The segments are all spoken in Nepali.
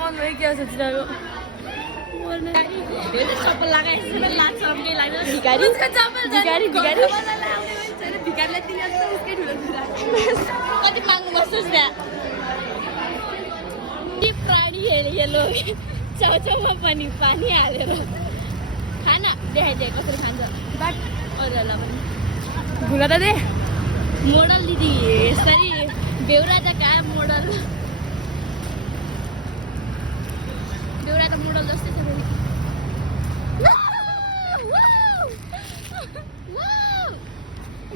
मन भयो के छ तिनीहरु चप्पल लगाएछ लाग्छ केही लाग्दैन भिखारी भिखारी भिखारी भिखारीलाई दिने उसकै ठुलो कुरा कति माग्नु बस्छस् त्यहाँ के प्राणी हेलो चाउचाउमा पनि पानी हालेर खाना देखाइदिए कसरी खान्छ बाट अरूहरूलाई पनि भुला दे मोडल दिदी यसरी बेउरा त कहाँ मोडल बेउरा त मोडल जस्तै छ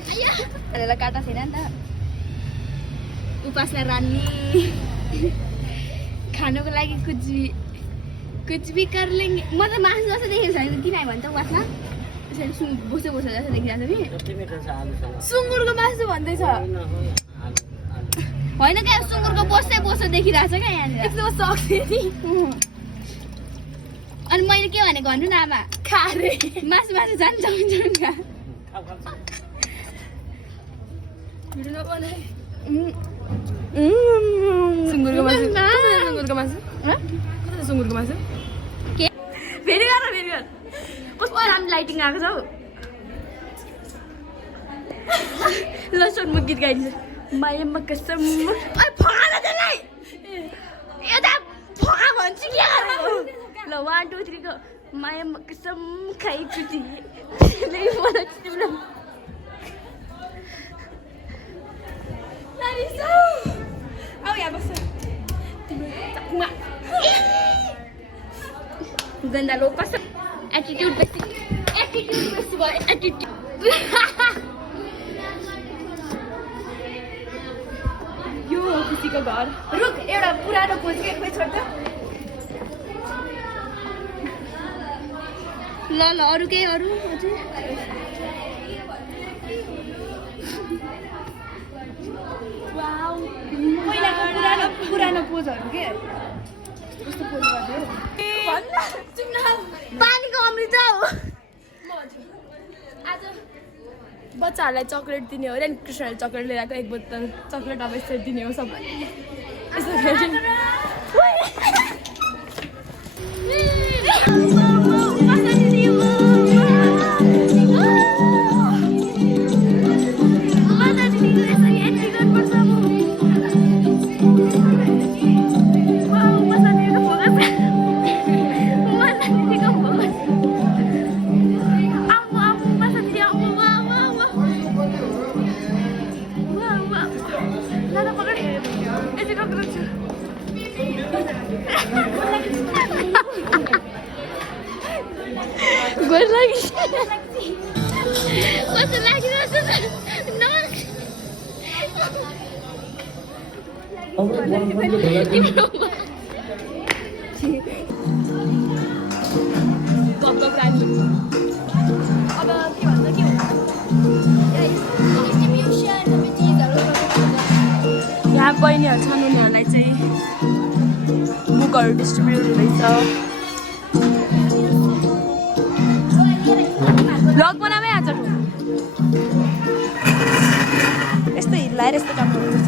फेरि त्यसलाई काटा छैन नि त उपासना रानी खानुको लागि कुछ भी कर लेंगे म त मासु जस्तो देखेको छैन किन आयो भने त उपासना त्यसरी बोसो बोसो जस्तो देखिरहेको छ कि सुँगुरको मासु भन्दैछ होइन क्या सुँगुरको बोसै बोसो देखिरहेको छ क्या यहाँनिर एकदम सक्थे नि अनि मैले के भनेको भन्नु न आमा खारे मासु मासु जान्छ हुन्छ भिडियो नबनाए सुँगुरको मासु सुँगुरको मासु सुँगुरको मासु के फेरि गर कस्तो राम्रो लाइटिङ आएको छ हौ ल सुन म गीत गाइदिन्छु मायामा कसम ओइ फगान त्यसलाई यता फगा भन्छु के गर्नु ल 1 2 3 को मायामा कसम खाइछु तिमीले मलाई तिम्रो लारिसा आउ यहाँ बस तिम्रो चकमा गन्दा लोक कस्तो एटिट्युड बेसी भयो एटिट्युड यो हो खुसीको घर रुक एउटा पुरानो पोज के खोइ छोड्छ ल अरू केही अरू हजुर पहिलाको पुरानो पोजहरू के कस्तो पोज गर्थ्यो पानीको अमृत हो आज बच्चाहरूलाई चक्लेट दिने हो अरे अनि कृष्णले चक्लेट लिएर आएको एक बोतल चक्लेट अब यसरी दिने हो सबै Good luck. What's the luck? No. यहाँ बहिनीहरू छन् उनीहरूलाई चाहिँ बुकहरू डिस्ट्रिब्युट हुँदैछ भ्लग बनामै आज यस्तो हिँड्लाएर यस्तो काम गर्नुपर्छ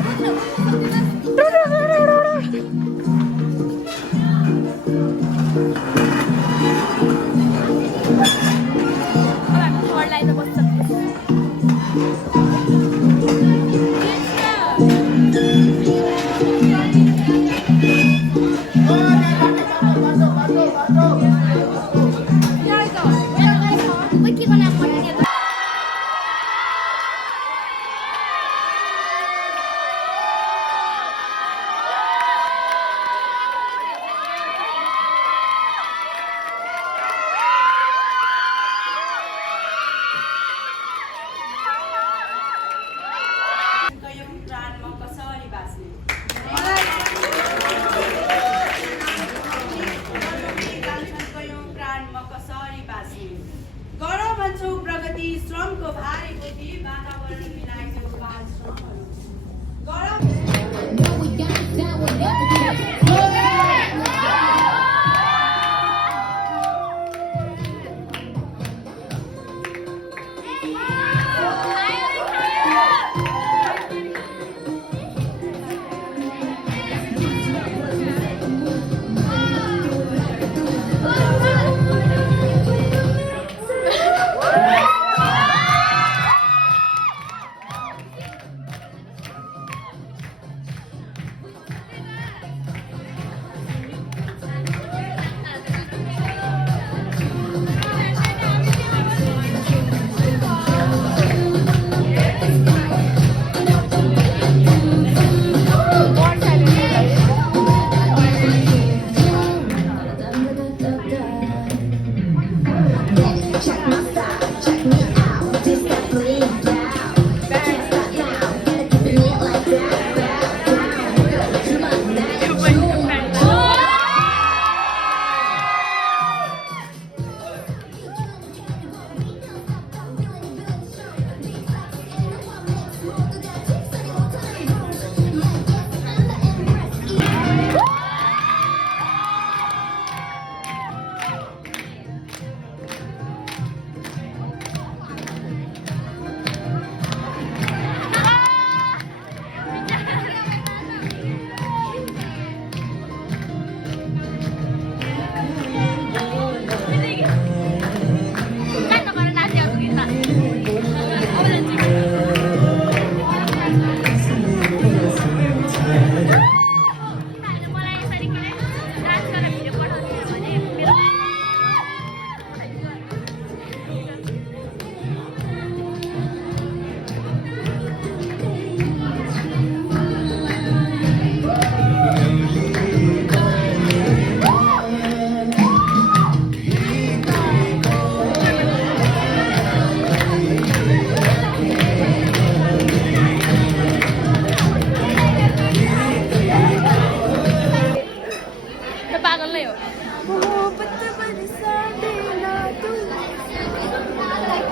गयो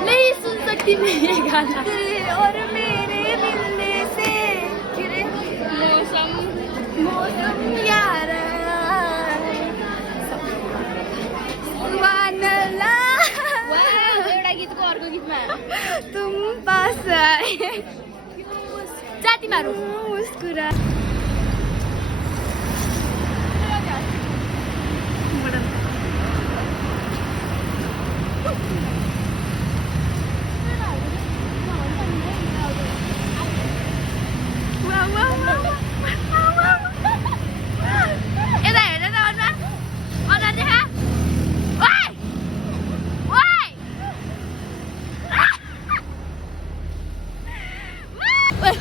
नहीं सुन सकती मैं ये गाना और मेरे मिलने से मौसम मौसम यार एउटा गीतको अर्को गीतमा तुम पास आए जातिमाहरू मुस्कुरा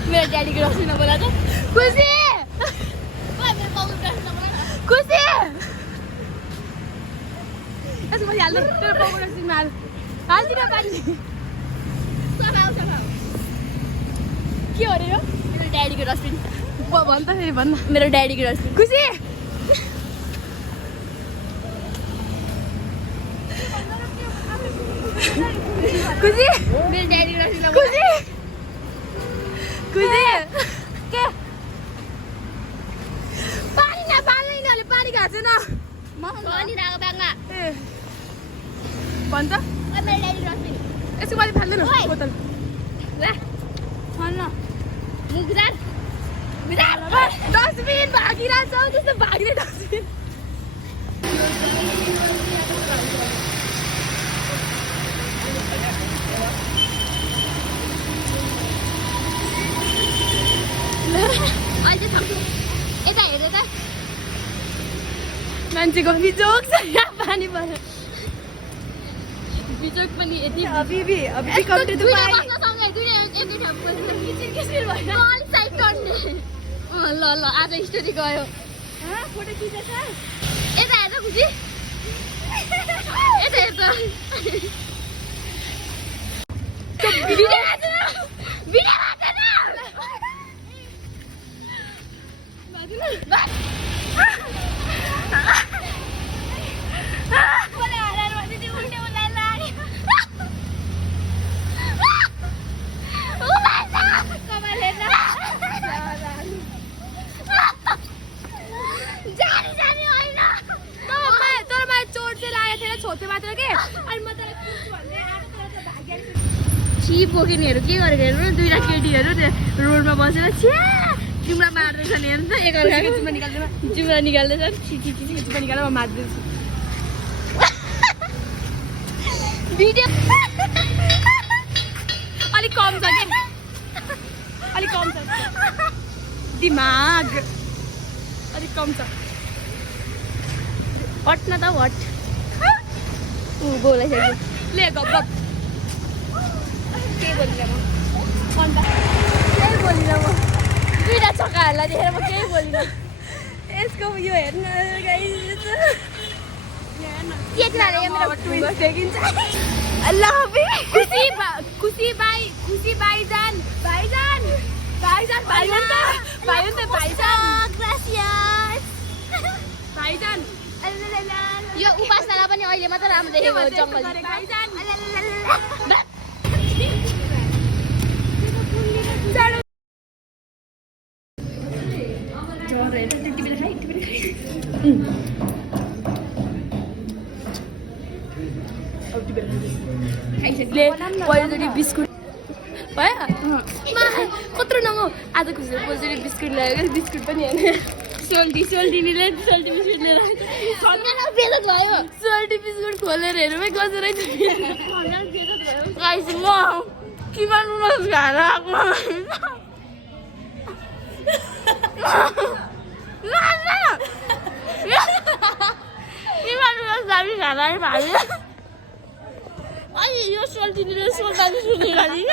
मेरो ड्याडीको रक्सी नबोला त खुसी खुसी यसो मैले हाल्नु तेरो बाउको रक्सीमा हाल्दिन पानी के हो अरे यो मेरो ड्याडीको रक्सी भन् त फेरि भन्न मेरो ड्याडीको रक्सी खुसी खुसी मेरो ड्याडीको रक्सी खुसी खुसी के पानी न पानी पानी खाएको छैन पानी राको ब्यागमा ए भन् त मेरो ड्याडी रक्सी यसो मैले फाल्दैन बोतल ला फाल्न मुगदार डस्टबिन भागिरहेछ त्यस्तो भागिने डस्टबिन अहिले थाम्छु यता हेर त मान्छेको बिजोक छ यहाँ पानी पर्यो बिजोक पनि यति अभी कम टु दुबई सँगै दुईटा एकै ठाउँ बसेर किसिम भयो अलि साइड टर्ने ल आज स्टोरी गयो फोटो खिचेछ यता हेर खुसी यता हेर त भिडियो पोकिनेहरू के गरेको हेर्नु दुईटा केटीहरू रोडमा बसेर छ्या जुम्रा मार्दैछन् हेर्नु त एकअर्काको जुम्रा निकाल्दैछन् जुम्रा निकालेर म मार्दैछु भिडियो अलिक कम छ कि अलिक कम छ दिमाग अलिक कम छ हट न त हट बोलाइसक्यो ले गप केही बोलिनँ म केही बोलिनँ म दुईटा चक्काहरूलाई देखेर म केही बोलिनँ यसको यो हेर्नु खुसी भाइजान यो उपासनालाई पनि अहिले मात्र राम्रो देखेको जङ्गल पहिलोचोटि बिस्कुट भयो कत्रो नगो आज खुसी पहिलोचोटि बिस्कुट ल्यायो बिस्कुट पनि होइन सोल्टी बिस्कुट लिएर भयो सोल्टी बिस्कुट खोलेर हेरौँ गजरै गाइस म किमा नुडल्स खाएर आएको किमा नुडल्स हामी खाएर आयो भाइ अनि यो सोल्टिनीले सोल्टा बिस्कुट निकाल्यो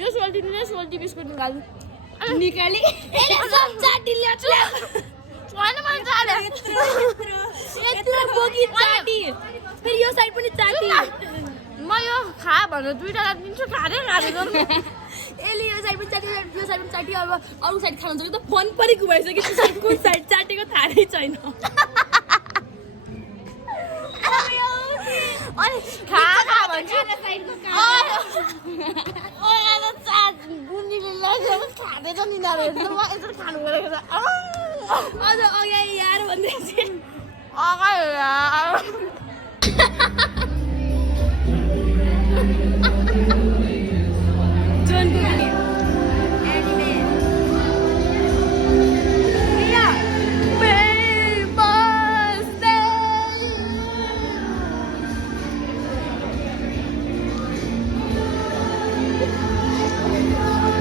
यो सोल्टिनीले सोल्टी बिस्कुट निकाल्यो निकाली फेरि यो साइड पनि चाटी म यो खा भनेर दुईटा दिन्छु खाँदै खाँदैन ए मैले यो साइड पनि चाटेँ यो साइड पनि चाटेँ अब अरू साइड खानु सक्यो त मन पनि घुमाइसक्यो त्यो साइड कुन साइड चाटेको थाहा नै छैन अनि खा भन्छु बुन्नीले लैजाऊ खाँदैछ निनीहरू यसरी खानु परेको छ अझ अगाडि यार भन्दैछ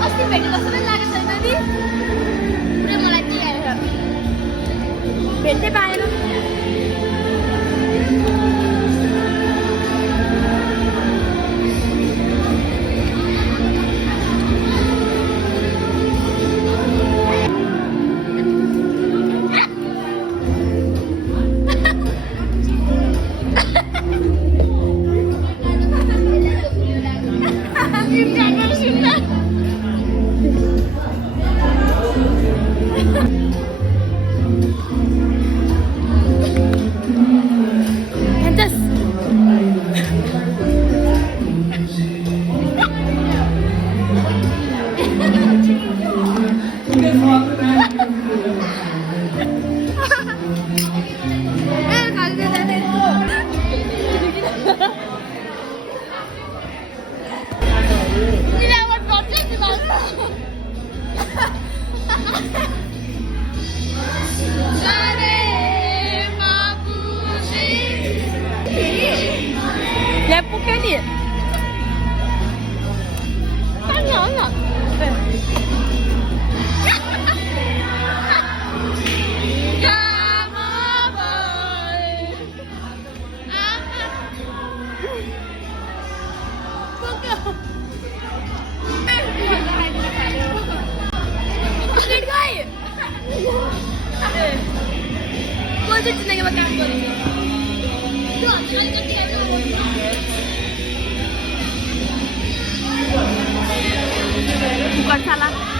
अस्ति भेटेको जस्तो पनि लागेको छैन नि पुरै मलाई के आएर भेट्नै पाएन जिन्दगीमा काम गरेको गर्छ